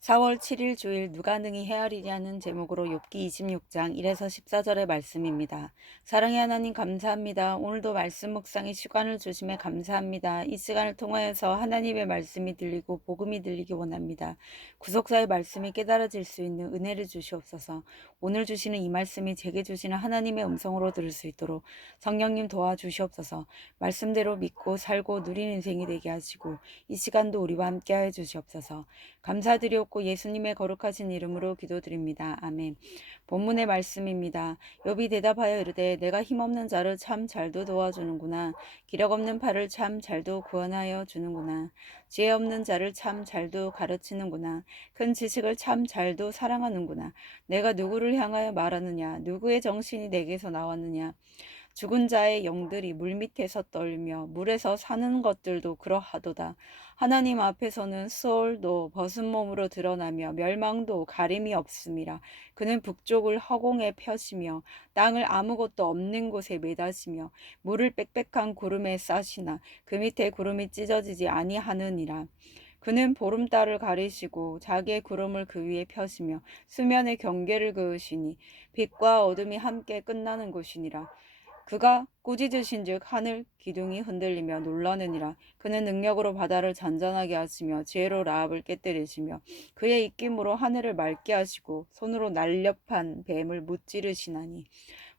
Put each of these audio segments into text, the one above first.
4월 7일 주일 누가 능히 헤아리냐는 제목으로 욥기 26장 1에서 14절의 말씀입니다. 사랑의 하나님 감사합니다. 오늘도 말씀 묵상의 시간을 주심에 감사합니다. 이 시간을 통하여서 하나님의 말씀이 들리고 복음이 들리기 원합니다. 구속사의 말씀이 깨달아질 수 있는 은혜를 주시옵소서. 오늘 주시는 이 말씀이 제게 주시는 하나님의 음성으로 들을 수 있도록 성령님 도와주시옵소서. 말씀대로 믿고 살고 누린 인생이 되게 하시고 이 시간도 우리와 함께하여 주시옵소서. 감사드리옵고 예수님의 거룩하신 이름으로 기도드립니다. 아멘. 본문의 말씀입니다. 욥이 대답하여 이르되 내가 힘없는 자를 참 잘도 도와주는구나. 기력 없는 팔을 참 잘도 구원하여 주는구나. 지혜 없는 자를 참 잘도 가르치는구나. 큰 지식을 참 잘도 사랑하는구나. 내가 누구를 향하여 말하느냐. 누구의 정신이 내게서 나왔느냐. 죽은 자의 영들이 물밑에서 떨며 물에서 사는 것들도 그러하도다. 하나님 앞에서는 수월도 벗은 몸으로 드러나며 멸망도 가림이 없음이라. 그는 북쪽을 허공에 펴시며 땅을 아무것도 없는 곳에 매다시며 물을 빽빽한 구름에 싸시나 그 밑에 구름이 찢어지지 아니하느니라. 그는 보름달을 가리시고 자기의 구름을 그 위에 펴시며 수면의 경계를 그으시니 빛과 어둠이 함께 끝나는 곳이니라. 그가 꾸짖으신즉 하늘 기둥이 흔들리며 놀라느니라. 그는 능력으로 바다를 잔잔하게 하시며 지혜로 라합을 깨뜨리시며 그의 입김으로 하늘을 맑게 하시고 손으로 날렵한 뱀을 무찌르시나니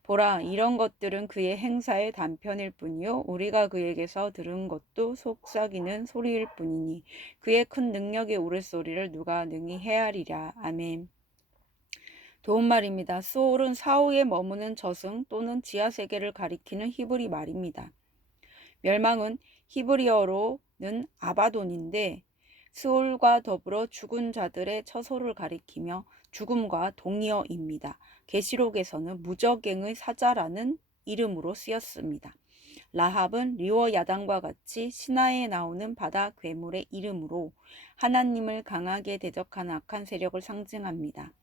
보라, 이런 것들은 그의 행사의 단편일 뿐이요 우리가 그에게서 들은 것도 속삭이는 소리일 뿐이니 그의 큰 능력의 우르소리를 누가 능히 헤아리랴. 아멘. 도움말입니다. 수올은 사후에 머무는 저승 또는 지하세계를 가리키는 히브리 말입니다. 멸망은 히브리어로는 아바돈인데 스올과 더불어 죽은 자들의 처소를 가리키며 죽음과 동의어입니다. 계시록에서는 무적행의 사자라는 이름으로 쓰였습니다. 라합은 리워 야단과 같이 신화에 나오는 바다 괴물의 이름으로 하나님을 강하게 대적하는 악한 세력을 상징합니다.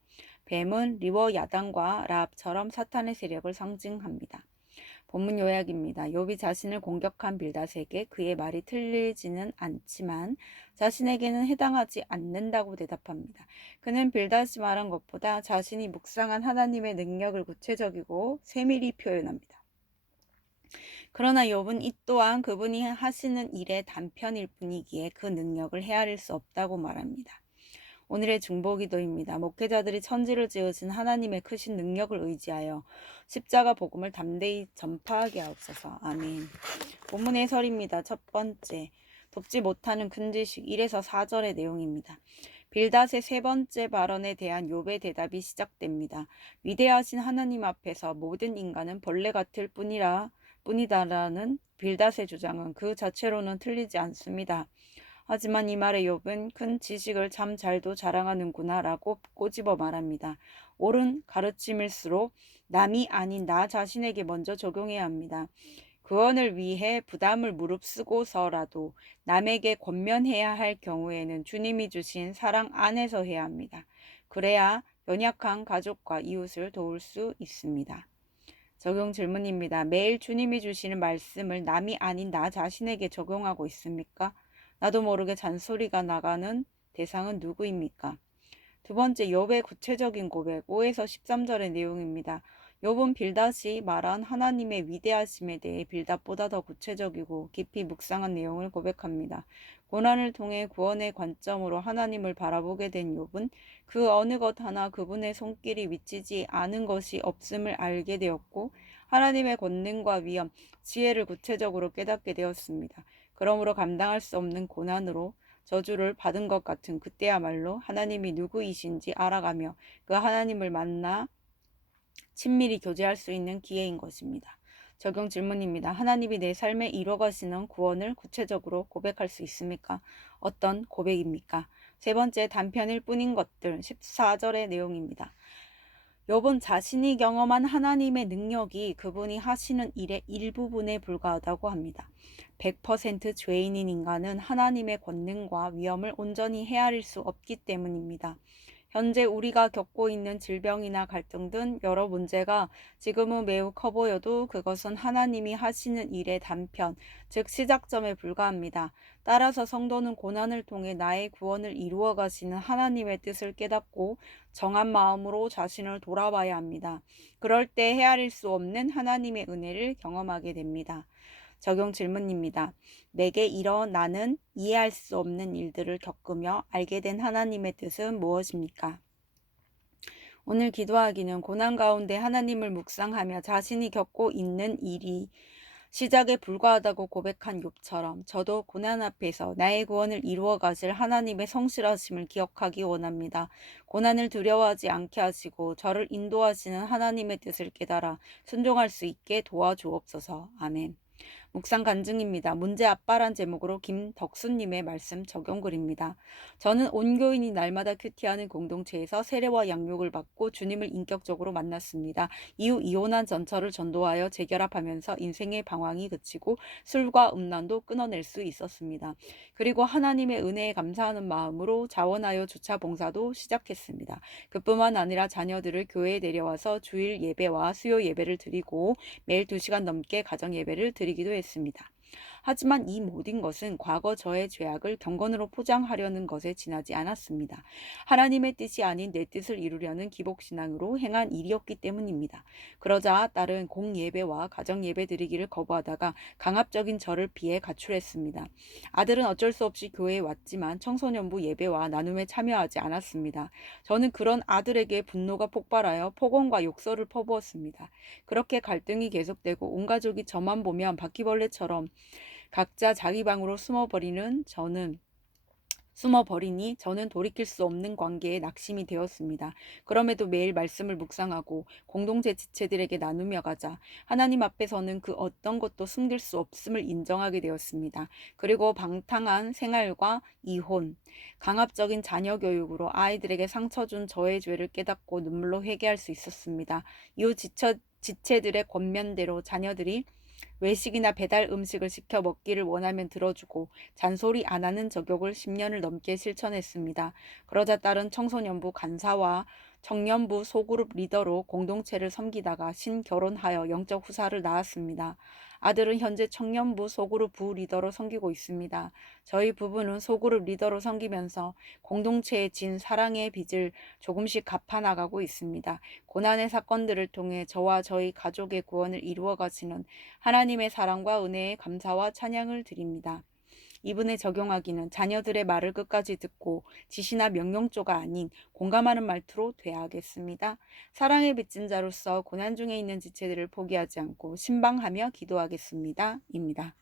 뱀은 리워 야단과 라합처럼 사탄의 세력을 상징합니다. 본문 요약입니다. 욥이 자신을 공격한 빌닷에게 그의 말이 틀리지는 않지만 자신에게는 해당하지 않는다고 대답합니다. 그는 빌닷이 말한 것보다 자신이 묵상한 하나님의 능력을 구체적이고 세밀히 표현합니다. 그러나 욥은 이 또한 그분이 하시는 일의 단편일 뿐이기에 그 능력을 헤아릴 수 없다고 말합니다. 오늘의 중보기도입니다. 목회자들이 천지를 지으신 하나님의 크신 능력을 의지하여 십자가 복음을 담대히 전파하게 하옵소서. 아멘. 본문 해설입니다. 첫 번째, 돕지 못하는 큰 지식 1에서 4절의 내용입니다. 빌닷의 세 번째 발언에 대한 욥의 대답이 시작됩니다. 위대하신 하나님 앞에서 모든 인간은 벌레 같을 뿐이다라는 빌닷의 주장은 그 자체로는 틀리지 않습니다. 하지만 이 말에 욥은 큰 지식을 참 잘도 자랑하는구나 라고 꼬집어 말합니다. 옳은 가르침일수록 남이 아닌 나 자신에게 먼저 적용해야 합니다. 구원을 위해 부담을 무릅쓰고서라도 남에게 권면해야 할 경우에는 주님이 주신 사랑 안에서 해야 합니다. 그래야 연약한 가족과 이웃을 도울 수 있습니다. 적용 질문입니다. 매일 주님이 주시는 말씀을 남이 아닌 나 자신에게 적용하고 있습니까? 나도 모르게 잔소리가 나가는 대상은 누구입니까? 두 번째, 욥의 구체적인 고백 5에서 13절의 내용입니다. 욥은 빌닷이 말한 하나님의 위대하심에 대해 빌닷보다 더 구체적이고 깊이 묵상한 내용을 고백합니다. 고난을 통해 구원의 관점으로 하나님을 바라보게 된 욥은 그 어느 것 하나 그분의 손길이 미치지 않은 것이 없음을 알게 되었고 하나님의 권능과 위엄, 지혜를 구체적으로 깨닫게 되었습니다. 그러므로 감당할 수 없는 고난으로 저주를 받은 것 같은 그때야말로 하나님이 누구이신지 알아가며 그 하나님을 만나 친밀히 교제할 수 있는 기회인 것입니다. 적용 질문입니다. 하나님이 내 삶에 이뤄가시는 구원을 구체적으로 고백할 수 있습니까? 어떤 고백입니까? 세 번째, 단편일 뿐인 것들 14절의 내용입니다. 욥은 자신이 경험한 하나님의 능력이 그분이 하시는 일의 일부분에 불과하다고 합니다. 100% 죄인인 인간은 하나님의 권능과 위엄을 온전히 헤아릴 수 없기 때문입니다. 현재 우리가 겪고 있는 질병이나 갈등 등 여러 문제가 지금은 매우 커 보여도 그것은 하나님이 하시는 일의 단편, 즉 시작점에 불과합니다. 따라서 성도는 고난을 통해 나의 구원을 이루어 가시는 하나님의 뜻을 깨닫고 정한 마음으로 자신을 돌아봐야 합니다. 그럴 때 헤아릴 수 없는 하나님의 은혜를 경험하게 됩니다. 적용 질문입니다. 내게 이런 나는 이해할 수 없는 일들을 겪으며 알게 된 하나님의 뜻은 무엇입니까? 오늘 기도하기는 고난 가운데 하나님을 묵상하며 자신이 겪고 있는 일이 시작에 불과하다고 고백한 욥처럼 저도 고난 앞에서 나의 구원을 이루어 가실 하나님의 성실하심을 기억하기 원합니다. 고난을 두려워하지 않게 하시고 저를 인도하시는 하나님의 뜻을 깨달아 순종할 수 있게 도와주옵소서. 아멘. 묵상 간증입니다. 문제 아빠란 제목으로 김덕수님의 말씀 적용글입니다. 저는 온교인이 날마다 큐티하는 공동체에서 세례와 양육을 받고 주님을 인격적으로 만났습니다. 이후 이혼한 전처를 전도하여 재결합하면서 인생의 방황이 그치고 술과 음란도 끊어낼 수 있었습니다. 그리고 하나님의 은혜에 감사하는 마음으로 자원하여 주차 봉사도 시작했습니다. 그뿐만 아니라 자녀들을 교회에 데려와서 주일 예배와 수요 예배를 드리고 매일 2시간 넘게 가정 예배를 드리기도 했습니다. 하지만 이 모든 것은 과거 저의 죄악을 경건으로 포장하려는 것에 지나지 않았습니다. 하나님의 뜻이 아닌 내 뜻을 이루려는 기복신앙으로 행한 일이었기 때문입니다. 그러자 딸은 공예배와 가정예배 드리기를 거부하다가 강압적인 저를 피해 가출했습니다. 아들은 어쩔 수 없이 교회에 왔지만 청소년부 예배와 나눔에 참여하지 않았습니다. 저는 그런 아들에게 분노가 폭발하여 폭언과 욕설을 퍼부었습니다. 그렇게 갈등이 계속되고 온 가족이 저만 보면 바퀴벌레처럼 각자 자기 방으로 숨어버리니 저는 돌이킬 수 없는 관계에 낙심이 되었습니다. 그럼에도 매일 말씀을 묵상하고 공동체 지체들에게 나누며 가자 하나님 앞에서는 그 어떤 것도 숨길 수 없음을 인정하게 되었습니다. 그리고 방탕한 생활과 이혼, 강압적인 자녀 교육으로 아이들에게 상처 준 저의 죄를 깨닫고 눈물로 회개할 수 있었습니다. 이후 지체들의 권면대로 자녀들이 외식이나 배달 음식을 시켜 먹기를 원하면 들어주고 잔소리 안 하는 저격을 10년을 넘게 실천했습니다. 그러자 딸은 청소년부 간사와 청년부 소그룹 리더로 공동체를 섬기다가 신결혼하여 영적 후사를 낳았습니다. 아들은 현재 청년부 소그룹 부리더로 섬기고 있습니다. 저희 부부는 소그룹 리더로 섬기면서 공동체에 진 사랑의 빚을 조금씩 갚아나가고 있습니다. 고난의 사건들을 통해 저와 저희 가족의 구원을 이루어 가시는 하나님의 사랑과 은혜에 감사와 찬양을 드립니다. 이분에 적용하기는 자녀들의 말을 끝까지 듣고 지시나 명령조가 아닌 공감하는 말투로 대하겠습니다. 사랑의 빚진 자로서 고난 중에 있는 지체들을 포기하지 않고 신방하며 기도하겠습니다. 입니다.